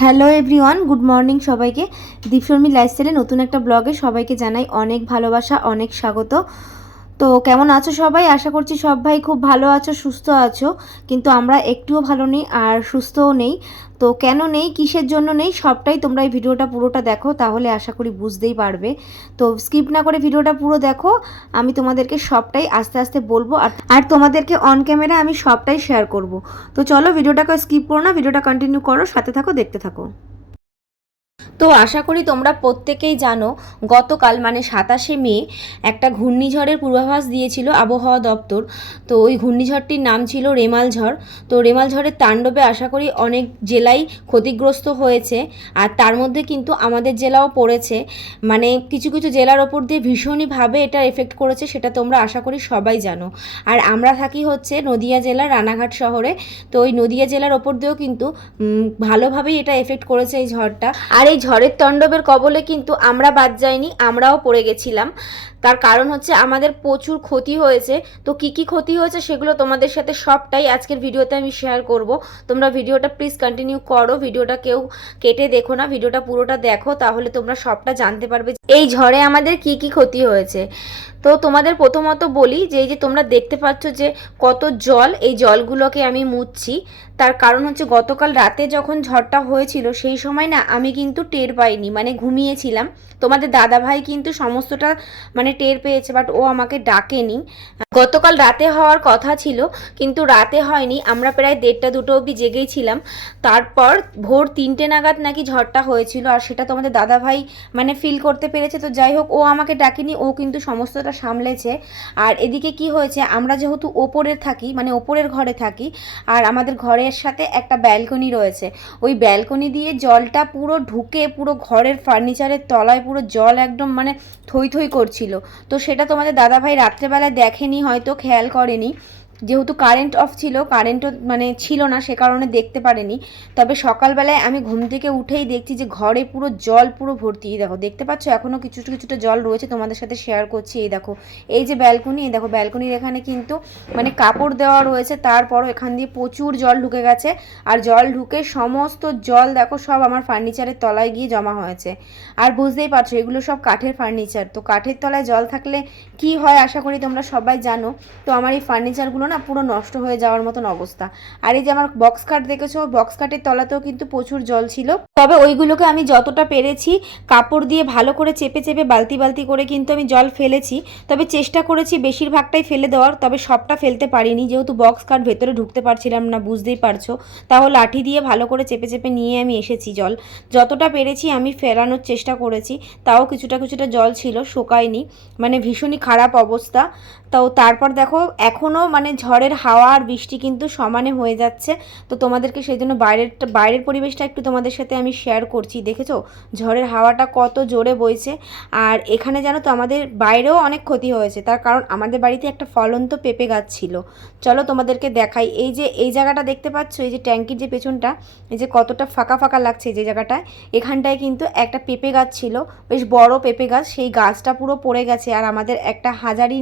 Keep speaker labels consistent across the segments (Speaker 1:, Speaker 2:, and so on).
Speaker 1: Hello everyone, good morning সবাইকে। দীপশর্মী লাইফস্টাইলে নতুন একটা ব্লগে সবাইকে জানাই অনেক ভালোবাসা, অনেক স্বাগত। তো কেমন আছো সবাই? আশা করছি সব ভাই খুব ভালো আছো, সুস্থ আছো। কিন্তু আমরা একটুও ভালো নেই আর সুস্থও নেই। তো কেন নেই? কিসের জন্য নেই? সবটাই তোমরা এই ভিডিওটা পুরোটা দেখো, তাহলে আশা করি বুঝতেই পারবে। তো স্কিপ না করে ভিডিওটা পুরো দেখো। আমি তোমাদেরকে সবটাই আস্তে আস্তে বলব আর আর তোমাদেরকে অন ক্যামেরা আমি সবটাই শেয়ার করব। তো চলো ভিডিওটাকে স্কিপ করো না, ভিডিওটা কন্টিনিউ করো, সাথে থাকো, দেখতে থাকো। তো আশা করি তোমরা প্রত্যেকেই জানো, গতকাল মানে সাতাশে মে একটা ঘূর্ণিঝড়ের পূর্বাভাস দিয়েছিল আবহাওয়া দপ্তর। তো ওই ঘূর্ণিঝড়টির নাম ছিল রেমাল ঝড় তো রেমাল ঝড়ের তাণ্ডবে আশা করি অনেক জেলাই ক্ষতিগ্রস্ত হয়েছে। আর তার মধ্যে কিন্তু আমাদের জেলাও পড়েছে। মানে কিছু কিছু জেলার ওপর দিয়ে ভীষণইভাবে এটা এফেক্ট করেছে, সেটা তোমরা আশা করি সবাই জানো। আর আমরা থাকি হচ্ছে নদিয়া জেলার রানাঘাট শহরে। তো ওই নদিয়া জেলার ওপর দিয়েও কিন্তু ভালোভাবেই এটা এফেক্ট করেছে এই ঝড়টা। আর এই ঝড়ের তণ্ডবের কবলে কিন্তু আমরা বাদ যাইনি, আমরাও পড়ে গেছিলাম। তার কারণ হচ্ছে আমাদের প্রচুর ক্ষতি হয়েছে। তো কি কি ক্ষতি হয়েছে সেগুলো তোমাদের সাথে সবটাই আজকের ভিডিওতে আমি শেয়ার করব। তোমরা ভিডিওটা প্লিজ কন্টিনিউ করো, ভিডিওটা কেউ কেটে দেখো না, ভিডিওটা পুরোটা দেখো, তাহলে তোমরা সবটা জানতে পারবে এই ঝড়ে আমাদের কি কি ক্ষতি হয়েছে। তো তোমাদের প্রথমত বলি যে এই যে তোমরা দেখতে পাচ্ছ যে কত জল এই জলগুলোকে আমি মুছছি। তার কারণ হচ্ছে গতকাল রাতে যখন ঝড়টা হয়েছিল, সেই সময় না আমি কিন্তু টের পাইনি মানে ঘুমিয়েছিলাম। তোমাদের দাদা ভাই কিন্তু সমস্তটা মানে টের পেয়েছে বাট ও আমাকে ডাকেনি। গতকাল রাতে হওয়ার কথা ছিল, কিন্তু রাতে হয়নি। আমরা প্রায় দেড়টা দুটো অবধি জেগেই ছিলাম। তারপর ভোর তিনটে নাগাদ নাকি ঝড়টা হয়েছিল, আর সেটা তোমাদের দাদা ভাই মানে ফিল করতে পেরেছে। তো যাই হোক, ও আমাকে ডাকেনি, ও কিন্তু সমস্তটা সামলেছে। আর এদিকে কি হয়েছে, আমরা যেহেতু ওপরের থাকি মানে ওপরের ঘরে থাকি, আর আমাদের ঘরের সাথে একটা ব্যালকনি রয়েছে। ওই ব্যালকনি দিয়ে জলটা পুরো ঢুকে, পুরো ঘরের ফার্নিচারের তলায় পুরো জল একদম মানে থই থই করছিল। তো সেটা তোমাদের দাদাভাই রাত্রেবেলায় দেখেনি, হয়তো খেয়াল করেনি। যেহেতু কারেন্ট অফ ছিল কারেন্টও মানে ছিল না, সে কারণে দেখতে পারেনি। তবে সকালবেলায় আমি ঘুম থেকে উঠেই দেখছি যে ঘরে পুরো জল পুরো ভর্তি। দেখো, দেখতে পাচ্ছ? এখনও কিছুটা কিছুটা জল রয়েছে তোমাদের সাথে শেয়ার করছি। এই দেখো, এই যে ব্যালকনি এই দেখো ব্যালকনির এখানে কিন্তু মানে কাপড় দেওয়া রয়েছে। তারপরও এখান দিয়ে প্রচুর জল ঢুকে গেছে। আর জল ঢুকে সমস্ত জল দেখো, সব আমার ফার্নিচারের তলায় গিয়ে জমা হয়েছে। আর বুঝতেই পারছ, এগুলো সব কাঠের ফার্নিচার তো কাঠের তলায় জল থাকলে কি হয় আশা করি তোমরা সবাই জানো। তো আমার এই ফার্নিচারগুলো না, পুরো নষ্ট হয়ে যাওয়ার মতন অবস্থা। আর এই যে আমার বক্স কাট দেখেছ বক্স কাটের তলাতেও কিন্তু প্রচুর জল ছিল। তবে ওইগুলোকে আমি যতটা পেরেছি, কাপড় দিয়ে ভালো করে চেপে চেপে বালতি বালতি করে কিন্তু আমি জল ফেলেছি। তবে চেষ্টা করেছি বেশিরভাগটাই ফেলে দেওয়ার, তবে সবটা ফেলতে পারিনি। যেহেতু বক্স কাট ভেতরে ঢুকতে পারছিলাম না, বুঝতেই পারছ। তাও লাঠি দিয়ে ভালো করে চেপে চেপে নিয়ে আমি এসেছি জল। যতটা পেরেছি আমি ফেরানোর চেষ্টা করেছি, তাও কিছুটা কিছুটা জল ছিল, শোকায়নি। মানে ভীষণই খারাপ অবস্থা। তো তারপর দেখো এখনও মানে ঝড়ের হাওয়া আর বৃষ্টি কিন্তু সমানে হয়ে যাচ্ছে। তো তোমাদেরকে সেই জন্য বাইরের বাইরের পরিবেশটা একটু তোমাদের সাথে আমি শেয়ার করছি, দেখেছ? ঝড়ের হাওয়াটা কত জোরে বইছে। আর এখানে জানো তো আমাদের বাইরেও অনেক ক্ষতি হয়েছে। তার কারণ আমাদের বাড়িতে একটা ফলন্ত পেঁপে গাছ ছিল। চলো তোমাদেরকে দেখাই। এই যে, এই জায়গাটা দেখতে পাচ্ছ? এই যে ট্যাঙ্কির যে পেছনটা, এই যে কতটা ফাঁকা ফাঁকা লাগছে যে জায়গাটায়। এখানটায় কিন্তু একটা পেঁপে গাছ ছিল। বেশ বড় পেঁপে গাছ। সেই গাছটা পুরো পড়ে গেছে। আর আমাদের একটা হাজারি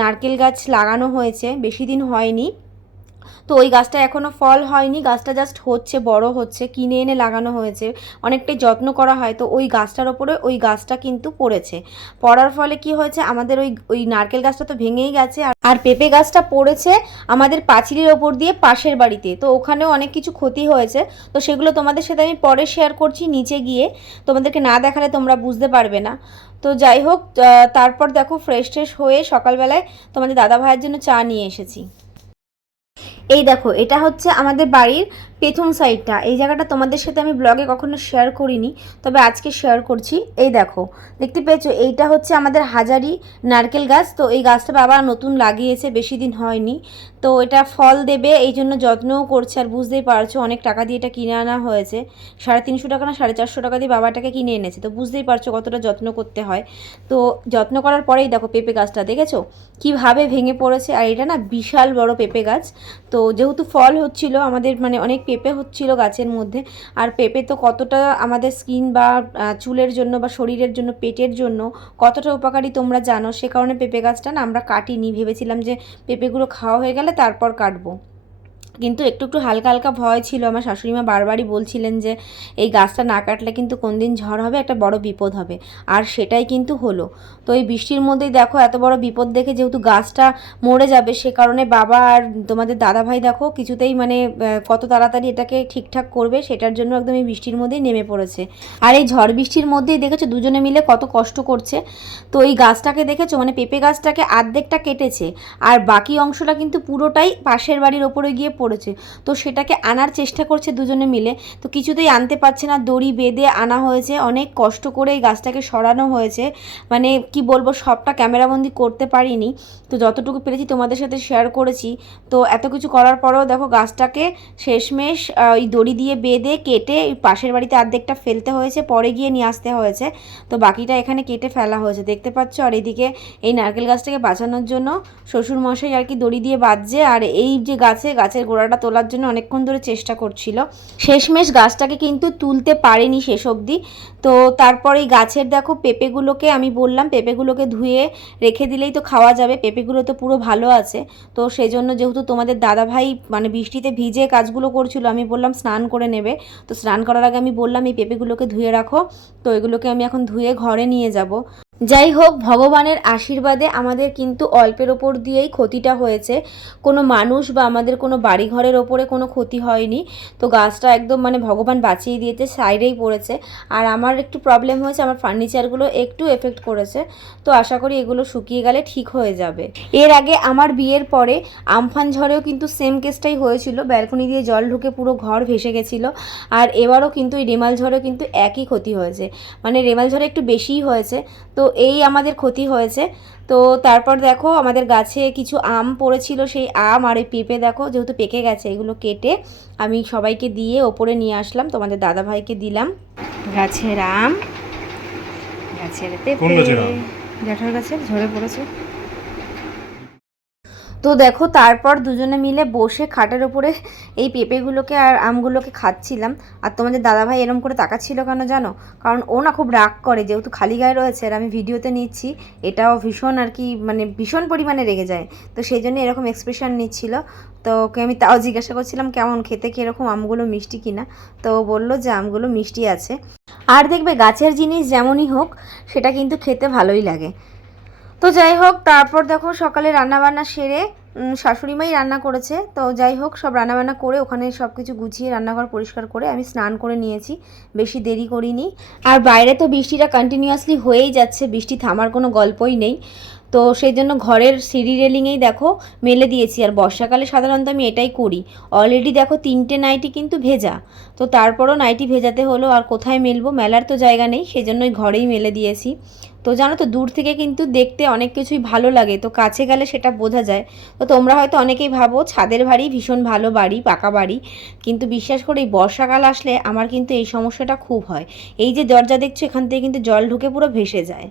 Speaker 1: নারকেল গাছ লাগানো হয়েছে। বেশি দিন হয়নি। তো ওই গাছটা এখনও ফল হয়নি, গাছটা জাস্ট হচ্ছে, বড় হচ্ছে, কিনে এনে লাগানো হয়েছে, অনেকটাই যত্ন করা হয়, তো ওই গাছটার ওপরে ওই গাছটা কিন্তু পড়েছে। পড়ার ফলে কি হয়েছে, আমাদের ওই ওই নারকেল গাছটা তো ভেঙেই গেছে, আর- পেঁপে গাছটা পড়েছে আমাদের পাঁচিলের ওপর দিয়ে পাশের বাড়িতে, তো ওখানেও অনেক কিছু ক্ষতি হয়েছে, তো সেগুলো তোমাদের সাথে আমি পরে শেয়ার করছি নিচে গিয়ে, তোমাদেরকে না দেখালে তোমরা বুঝতে পারবে না। তো যাই হোক তারপর দেখো ফ্রেশ ট্রেশ হয়ে সকালবেলায় তোমাদের দাদা ভাইয়ের জন্য চা নিয়ে এসেছি। এই দেখো এটা হচ্ছে আমাদের বাড়ির পেছন সাইডটা এই জায়গাটা তোমাদের সাথে আমি ব্লগে কখনো শেয়ার করিনি, তবে আজকে শেয়ার করছি। এই দেখো, দেখতে পেয়েছ? এইটা হচ্ছে আমাদের হাজারি নারকেল গাছ। তো এই গাছটা বাবা নতুন লাগিয়েছে, বেশি দিন হয়নি। তো এটা ফল দেবে, এই জন্য যত্নও করছে। আর বুঝতেই পারছ, অনেক টাকা দিয়ে এটা কিনে আনা হয়েছে। সাড়ে তিনশো টাকা না, সাড়ে চারশো টাকা দিয়ে বাবাটাকে কিনে এনেছে। তো বুঝতেই পারছ কতটা যত্ন করতে হয়। তো যত্ন করার পরেই দেখো পেঁপে গাছটা, দেখেছ? কীভাবে ভেঙে পড়েছে। আর এটা না বিশাল বড় পেঁপে গাছ। তো যেহেতু ফল হচ্ছিল, আমাদের মানে অনেক পেঁপে হচ্ছিল গাছের মধ্যে। আর পেঁপে তো কতটা আমাদের স্কিন বা চুলের জন্য বা শরীরের জন্য, পেটের জন্য কতটা উপকারী তোমরা জানো? সে কারণে পেঁপে গাছটা না আমরা কাটিনি। ভেবেছিলাম যে পেঁপেগুলো খাওয়া হয়ে গেলে তারপর কাটবো। কিন্তু একটু একটু হালকা হালকা ভয় ছিল। আমার শাশুড়ি মা বারবারই বলছিলেন যে, এই গাছটা না কাটলে কিন্তু কোন দিন ঝড় হবে, একটা বড় বিপদ হবে। আর সেটাই কিন্তু হলো। তো এই বৃষ্টির মধ্যেই দেখো, এত বড় বিপদ দেখে যেহেতু গাছটা মরে যাবে, সে কারণে বাবা আর তোমাদের দাদাভাই দেখো, কিছুতেই মানে কত তাড়াতাড়ি এটাকে ঠিকঠাক করবে, সেটার জন্য একদম এই বৃষ্টির মধ্যেই নেমে পড়েছে। আর এই ঝড় বৃষ্টির মধ্যেই দেখেছ, দুজনে মিলে কত কষ্ট করছে। তো এই গাছটাকে দেখেছ মানে পেঁপে গাছটাকে আর্ধেকটা কেটেছে, আর বাকি অংশটা কিন্তু পুরোটাই পাশের বাড়ির ওপরে গিয়ে পড়েছে তো সেটাকে আনার চেষ্টা করছে দুজনে মিলে। তো কিছুতেই আনতে পারছে না। দড়ি বেঁধে আনা হয়েছে। অনেক কষ্ট করে এই গাছটাকে সরানো হয়েছে। মানে কি বলব, সবটা ক্যামেরাবন্দি করতে পারিনি। তো যতটুকু পেরেছি তোমাদের সাথে শেয়ার করেছি। তো এত কিছু করার পরেও দেখো গাছটাকে শেষমেশ ওই দড়ি দিয়ে বেঁধে কেটে পাশের বাড়িতে অর্ধেকটা ফেলতে হয়েছে। পরে গিয়ে নিয়ে আসতে হয়েছে। তো বাকিটা এখানে কেটে ফেলা হয়েছে। দেখতে পাচ্ছ? আর এদিকে এই নারকেল গাছটাকে বাঁচানোর জন্য শ্বশুর মশাই আর কি দড়ি দিয়ে বাঁধছে। আর এই যে গাছে, গাছের গোড়াটা তোলার জন্য অনেকক্ষণ ধরে চেষ্টা করছিল। শেষমেশ গাছটাকে কিন্তু তুলতে পারেনি শেষ অবধি। তো তারপর এই গাছের দেখো পেঁপেগুলোকে আমি বললাম, পেঁপেগুলোকে ধুয়ে রেখে দিলেই তো খাওয়া যাবে, পেঁপেগুলো তো পুরো ভালো আছে। তো সেই জন্য যেহেতু তোমাদের দাদাভাই মানে বৃষ্টিতে ভিজে কাজগুলো করছিল, আমি বললাম স্নান করে নেবে। তো স্নান করার আগে আমি বললাম, এই পেঁপেগুলোকে ধুয়ে রাখো। তো এগুলোকে আমি এখন ধুয়ে ঘরে নিয়ে যাব। যাই হোক ভগবানের আশীর্বাদে আমাদের কিন্তু অল্পের ওপর দিয়েই ক্ষতিটা হয়েছে। কোনো মানুষ বা আমাদের কোনো বাড়িঘরের ওপরে কোনো ক্ষতি হয়নি। তো গাছটা একদম মানে ভগবান বাঁচিয়ে দিয়েছে, সাইডেই পড়েছে। আর আমার একটু প্রবলেম হয়েছে, আমার ফার্নিচারগুলো একটু এফেক্ট করেছে। তো আশা করি এগুলো শুকিয়ে গেলে ঠিক হয়ে যাবে। এর আগে আমার বিয়ের পরে আমফান ঝড়েও কিন্তু সেম কেসটাই হয়েছিল। ব্যালকনি দিয়ে জল ঢুকে পুরো ঘর ভেসে গেছিল। আর এবারও কিন্তু এই রেমাল ঝড়েও কিন্তু একই ক্ষতি হয়েছে। মানে রেমাল ঝড়ে একটু বেশিই হয়েছে। তো এই আমাদের ক্ষতি হয়েছে। তো তারপর দেখো আমাদের গাছে কিছু আম পড়েছিল সেই আম আর এই পেঁপে দেখো যেহেতু পেকে গেছে এগুলো কেটে আমি সবাইকে দিয়ে ওপরে নিয়ে আসলাম তোমাদের দাদা ভাইকে দিলাম। গাছের আম গাছের পেঁপে।
Speaker 2: গাছের
Speaker 1: জ্যাঠার গাছে ঝরে পড়েছে। তো দেখো, তারপর দুজনে মিলে বসে খাটের ওপরে এই পেঁপেগুলোকে আর আমগুলোকে খাচ্ছিলাম। আর তোমাদের দাদাভাই এরম করে তাকাচ্ছিল কেন জানো? কারণ ও না খুব রাগ করে, যেহেতু খালি গায়ে রয়েছে আর আমি ভিডিওতে নিচ্ছি, এটাও ভীষণ আর কি মানে ভীষণ পরিমাণে রেগে যায়। তো সেই জন্য এরকম এক্সপ্রেশন নিচ্ছিল। তো ওকে আমি তাও জিজ্ঞাসা করছিলাম, কেমন, খেতে কীরকম, আমগুলো মিষ্টি কিনা? তো বলল যে, আমগুলো মিষ্টি আছে। আর দেখবে গাছের জিনিস যেমনই হোক, সেটা কিন্তু খেতে ভালোই লাগে। তো যাই হোক, তারপর দেখো সকালে রান্নাবান্না সেরে শাশুড়িমাই রান্না করেছে। তো যাই হোক, সব রান্নাবান্না করে ওখানে সব কিছু গুছিয়ে রান্নাঘর পরিষ্কার করে আমি স্নান করে নিয়েছি। বেশি দেরি করিনি। আর বাইরে তো বৃষ্টিটা কন্টিনিউয়াসলি হয়েই যাচ্ছে, বৃষ্টি থামার কোনো গল্পই নেই। তো সেই জন্য ঘরের সিঁড়ি রেলিংয়েই দেখো মেলে দিয়েছি। আর বর্ষাকালে সাধারণত আমি এটাই করি। অলরেডি দেখো তিনটে নাইটি কিন্তু ভেজা। তো তারপরও নাইটি ভেজাতে হলো, আর কোথায় মেলবো মেলার তো জায়গা নেই সেই জন্যই ঘরেই মেলে দিয়েছি। তো জানো তো, দূর থেকে কিন্তু দেখতে অনেক কিছুই ভালো লাগে। তো কাছে গেলে সেটা বোঝা যায়। তো তোমরা হয়তো অনেকেই ভাবো, ছাদের বাড়ি ভীষণ ভালো বাড়ি, পাকা বাড়ি। কিন্তু বিশ্বাস করে, এই বর্ষাকাল আসলে আমার কিন্তু এই সমস্যাটা খুব হয়। এই যে দরজা দেখছ, এখান থেকে কিন্তু জল ঢুকে পুরো ভেসে যায়।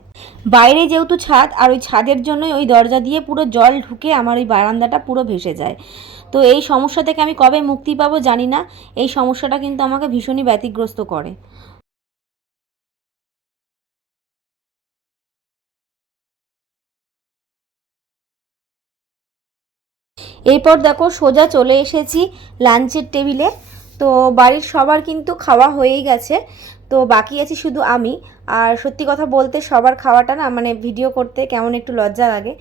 Speaker 1: বাইরে যেহেতু ছাদ, আর ওই ছাদের জন্যই ওই দরজা দিয়ে পুরো জল ঢুকে আমার ওই বারান্দাটা পুরো ভেসে যায়। তো এই সমস্যা থেকে আমি কবে মুক্তি পাবো জানি না। এই সমস্যাটা কিন্তু আমাকে ভীষণই ব্যতিগ্রস্ত করে। এরপর দেখো সোজা চলে এসেছি লাঞ্চের টেবিলে। তো বাড়ির সবার কিন্তু খাওয়া হয়েই গেছে। তো বাকি আছি শুধু আমি। আর সত্যি কথা বলতে সবার খাওয়াটা না মানে ভিডিও করতে কেমন একটু লজ্জা লাগে।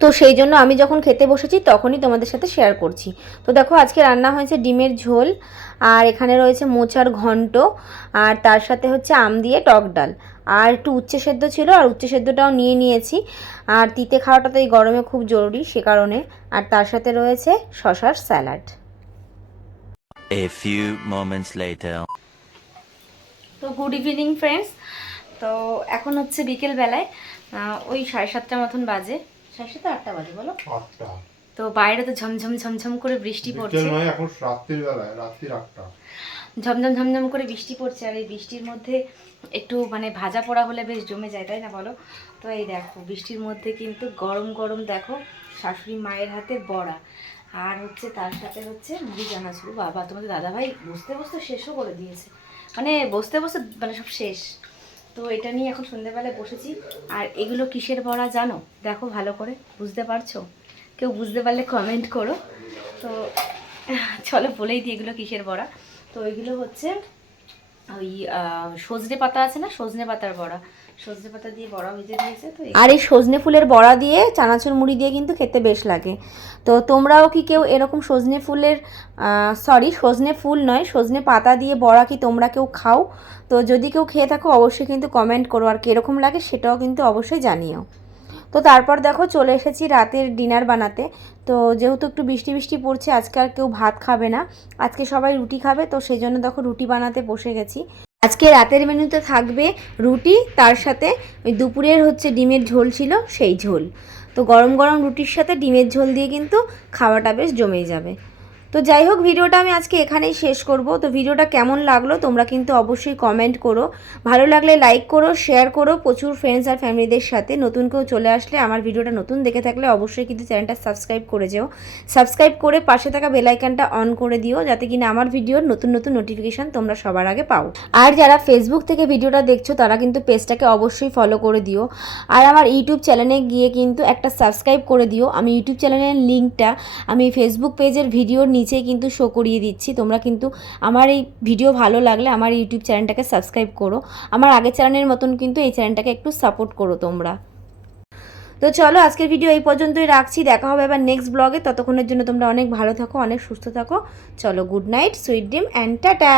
Speaker 1: তো সেই জন্য আমি যখন খেতে বসেছি তখনই তোমাদের সাথে শেয়ার করছি। তো দেখো আজকে রান্না হয়েছে ডিমের ঝোল, আর এখানে রয়েছে মোচার ঘন্ট, আর তার সাথে হচ্ছে আম দিয়ে টক ডাল। আর একটু উচ্ছে সেদ্ধ ছিল আর উচ্ছে সেদ্ধটাও নিয়ে নিয়েছি। আর তিতে খাওয়াটা তো এই গরমে খুব জরুরি সে কারণে। আর তার সাথে রয়েছে শশার salad.
Speaker 3: A few moments later.
Speaker 1: তো গুড ইভিনিং ফ্রেন্ডস। তো এখন হচ্ছে বিকেল বেলায় ওই সাড়ে সাতটা মতন বাজে। সাড়ে সাতটা আটটা বাজে বলো? তো বাইরে তো ঝমঝম ঝমঝম করে বৃষ্টি পড়ছে।
Speaker 2: এখন রাত্রির বেলায় রাত্রির আটটা।
Speaker 1: ঝমঝম ঝমঝম করে বৃষ্টি পড়ছে আর এই বৃষ্টির মধ্যে একটু মানে ভাজা পোড়া হলে বেশ জমে যায়, তাই না বলো? তো এই দেখো, বৃষ্টির মধ্যে কিন্তু গরম গরম দেখো, শাশুড়ি মায়ের হাতে বড়া। আর হচ্ছে তার সাথে হচ্ছে মুড়ি জানাচুর বাবা, তোমাদের দাদাভাই বসতে বসতে শেষও করে দিয়েছে। মানে বসতে বসতে মানে সব শেষ। তো এটা নিয়ে এখন সন্ধ্যেবেলায় বসেছি। আর এগুলো কিসের বড়া জানো? দেখো ভালো করে, বুঝতে পারছ? কেউ বুঝতে পারলে কমেন্ট করো। তো চলো বলেই দিই এগুলো কিসের বড়া। তো এগুলো হচ্ছে ওই সজনে পাতা আছে না? সজনে পাতার বড়া। সজনে পাতা দিয়ে বড়া ভেজে দিয়েছে, তো আর এই সজনে ফুলের বড়া দিয়ে চানাচুর মুড়ি দিয়ে কিন্তু খেতে বেশ লাগে। তো তোমরাও কি কেউ এরকম সজনে ফুলের সরি সজনে ফুল নয়, সজনে পাতা দিয়ে বড়া কি তোমরা কেউ খাও? তো যদি কেউ খেয়ে থাকো, অবশ্যই কিন্তু কমেন্ট করো। আর কীরকম লাগে সেটাও কিন্তু অবশ্যই জানিও। তো তারপর দেখো চলে এসেছি রাতের ডিনার বানাতে। তো যেহেতু একটু বৃষ্টি বৃষ্টি পড়ছে, আজকে আর কেউ ভাত খাবে না। আজকে সবাই রুটি খাবে, তো সেই জন্য দেখো রুটি বানাতে বসে গেছি। আজকে রাতের মেনুতে থাকবে রুটি, তার সাথে ওই দুপুরের হচ্ছে ডিমের ঝোল ছিল, সেই ঝোল। তো গরম গরম রুটির সাথে ডিমের ঝোল দিয়ে কিন্তু খাওয়াটা বেশ জমে যাবে। তো যাই হোক, ভিডিওটা আমি আজকে এখানেই শেষ করব। তো ভিডিওটা কেমন লাগল তোমরা কিন্তু অবশ্যই কমেন্ট করো। ভালো লাগলে লাইক করো শেয়ার করো। প্রচুর ফ্রেন্ডস আর ফ্যামিলিদের সাথে। নতুন কেউ চলে আসলে আমার ভিডিওটা নতুন দেখে থাকলে অবশ্যই কিন্তু চ্যানেলটা সাবস্ক্রাইব করে যেও। সাবস্ক্রাইব করে পাশে থাকা বেলাইকানটা অন করে দিও, যাতে কিনা আমার ভিডিওর নতুন নতুন নোটিফিকেশান তোমরা সবার আগে পাও। আর যারা ফেসবুক থেকে ভিডিওটা দেখছ, তারা কিন্তু পেজটাকে অবশ্যই ফলো করে দিও। আর আমার ইউটিউব চ্যানেলে গিয়ে কিন্তু একটা সাবস্ক্রাইব করে দিও। আমি ইউটিউব চ্যানেলের লিঙ্কটা আমি ফেসবুক পেজের ভিডিওর নিচে কিন্তু শো করিয়ে দিচ্ছি। তোমরা কিন্তু আমার এই ভিডিও ভালো লাগলে আমার ইউটিউব চ্যানেলটাকে সাবস্ক্রাইব করো। আমার আগের চ্যানেলের মতন কিন্তু এই চ্যানেলটাকে একটু সাপোর্ট করো তোমরা। তো চলো, আজকের ভিডিও এই পর্যন্তই রাখছি। দেখা হবে এবার নেক্সট ব্লগে ততক্ষণের জন্য তোমরা অনেক ভালো থাকো, অনেক সুস্থ থাকো। চলো good night sweet dream and tata